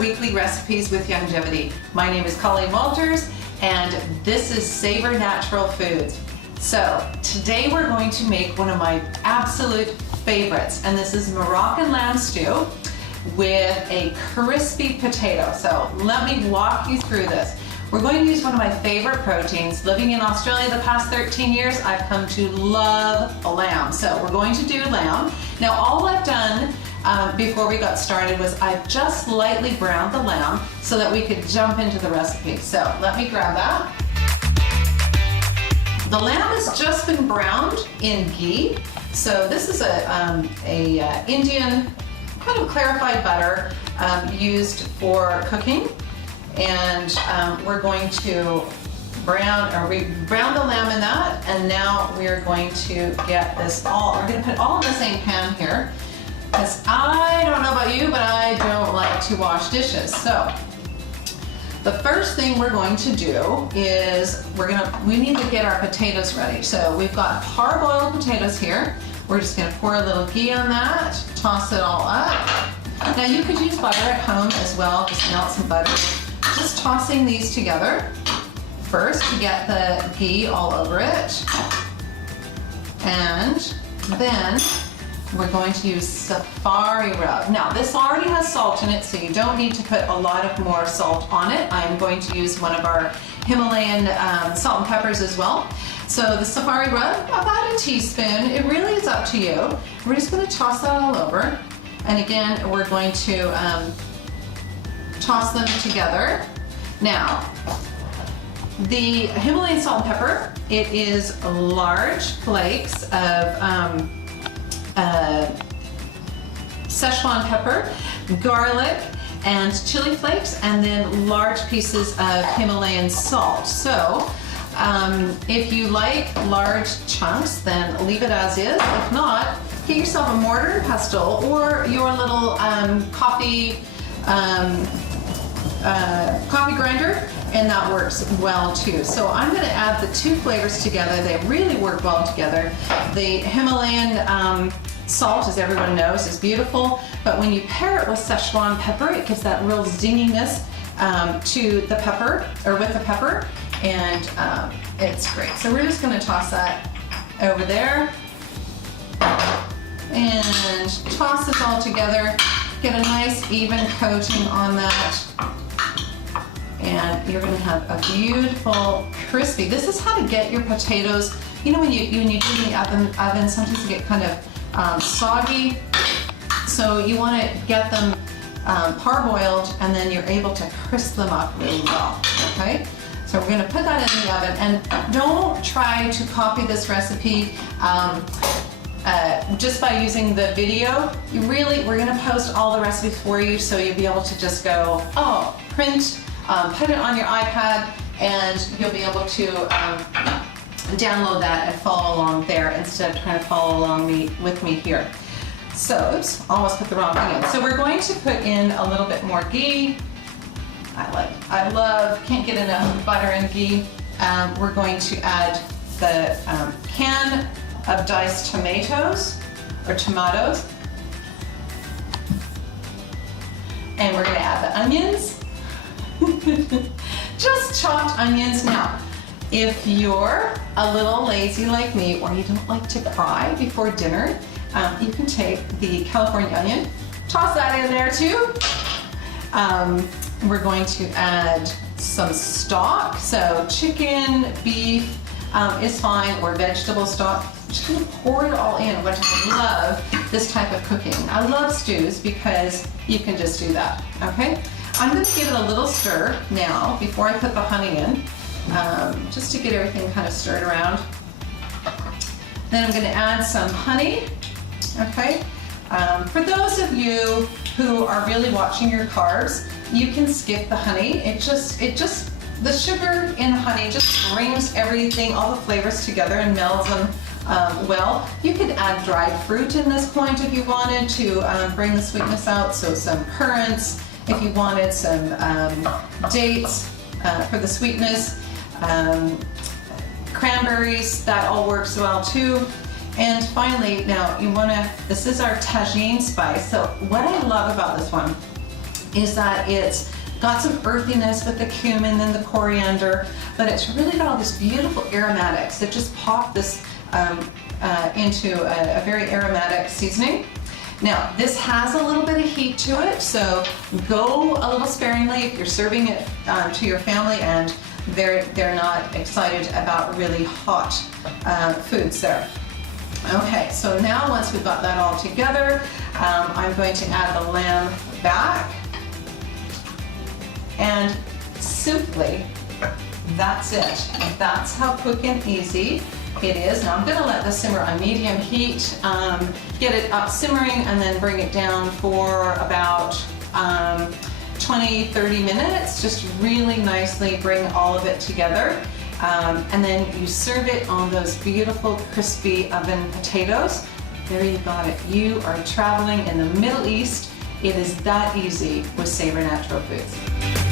weekly recipes with Youngevity. My name is Colleen Walters and this is Savor Natural Foods. So today we're going to make one of my absolute favorites, and this is Moroccan lamb stew with a crispy potato. So let me walk you through this. We're going to use one of my favorite proteins. Living in Australia the past 13 years, I've come to love lamb. So we're going to do lamb. Now all I've done before we got started was I just lightly browned the lamb so that we could jump into the recipe. So let me grab that. The lamb has just been browned in ghee. So this is a Indian kind of clarified butter used for cooking. And we're going to brown the lamb in that, and now we're going to get this all, we're going to put all in the same pan here, because I don't know about you, but I don't like to wash dishes. So the first thing we're going to do is we need to get our potatoes ready. So we've got parboiled potatoes here. We're just going to pour a little ghee on that, toss it all up. Now you could use butter at home as well, just melt some butter. Just tossing these together first to get the ghee all over it. And then we're going to use safari rub. Now this already has salt in it, so you don't need to put a lot of more salt on it. I'm going to use one of our Himalayan salt and peppers as well. So the safari rub, about a teaspoon. It really is up to you. We're just going to toss that all over. And again, we're going to toss them together. Now, the Himalayan salt and pepper, it is large flakes of Szechuan pepper, garlic, and chili flakes, and then large pieces of Himalayan salt. So, if you like large chunks, then leave it as is. If not, get yourself a mortar and pestle or your little coffee grinder, and that works well too. So I'm going to add the two flavors together. They really work well together. The Himalayan salt, as everyone knows, is beautiful, but when you pair it with Szechuan pepper, it gives that real zinginess to the pepper, or with the pepper, and it's great. So we're just going to toss that over there and toss this all together. Get a nice even coating on that, and you're going to have a beautiful crispy. This is how to get your potatoes. You know, when you do it in the oven, sometimes they get kind of soggy. So you want to get them parboiled, and then you're able to crisp them up really well. Okay. So we're going to put that in the oven, and don't try to copy this recipe just by using the video. We're going to post all the recipes for you, so you'll be able to just go, print, put it on your iPad, and you'll be able to download that and follow along there instead of trying to follow along with me here. So, oops, almost put the wrong thing in. So we're going to put in a little bit more ghee. Can't get enough butter and ghee. We're going to add the can of diced tomatoes, and we're going to add the onions. Just chopped onions. Now, if you're a little lazy like me, or you don't like to fry before dinner, you can take the California onion, toss that in there too. We're going to add some stock, so chicken, beef is fine, or vegetable stock. Just gonna pour it all in, which I love this type of cooking. I love stews because you can just do that, okay? I'm gonna give it a little stir now before I put the honey in, just to get everything kind of stirred around. Then I'm gonna add some honey, okay? For those of you who are really watching your carbs, you can skip the honey. The sugar in the honey just brings everything, all the flavors together, and melds them well. You could add dried fruit in this point if you wanted to bring the sweetness out. So some currants, if you wanted some dates for the sweetness, cranberries, that all works well too. And finally, now this is our tagine spice. So what I love about this one is that it's got some earthiness with the cumin and the coriander, but it's really got all these beautiful aromatics that just pop this into a very aromatic seasoning. Now, this has a little bit of heat to it, so go a little sparingly if you're serving it to your family and they're not excited about really hot foods there. Okay, so now once we've got that all together, I'm going to add the lamb back. And simply, that's it. That's how quick and easy it is. Now I'm going to let this simmer on medium heat, get it up simmering, and then bring it down for about 20-30 minutes. Just really nicely bring all of it together. And then you serve it on those beautiful crispy oven potatoes. There you got it. You are traveling in the Middle East. It is that easy with Savor Natural Foods.